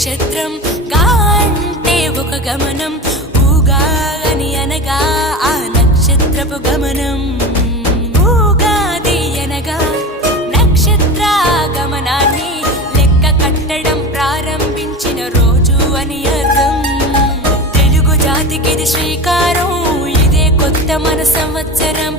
నక్షత్రం గా అంటే ఒక గమనం, ఊగా అని అనగా ఆ నక్షత్రపు గమనం. ఊగాది అనగా నక్షత్ర గమనాన్ని లెక్క కట్టడం ప్రారంభించిన రోజు అని అర్థం. తెలుగు జాతికిది శ్రీకారం, ఇదే కొత్త మన సంవత్సరం.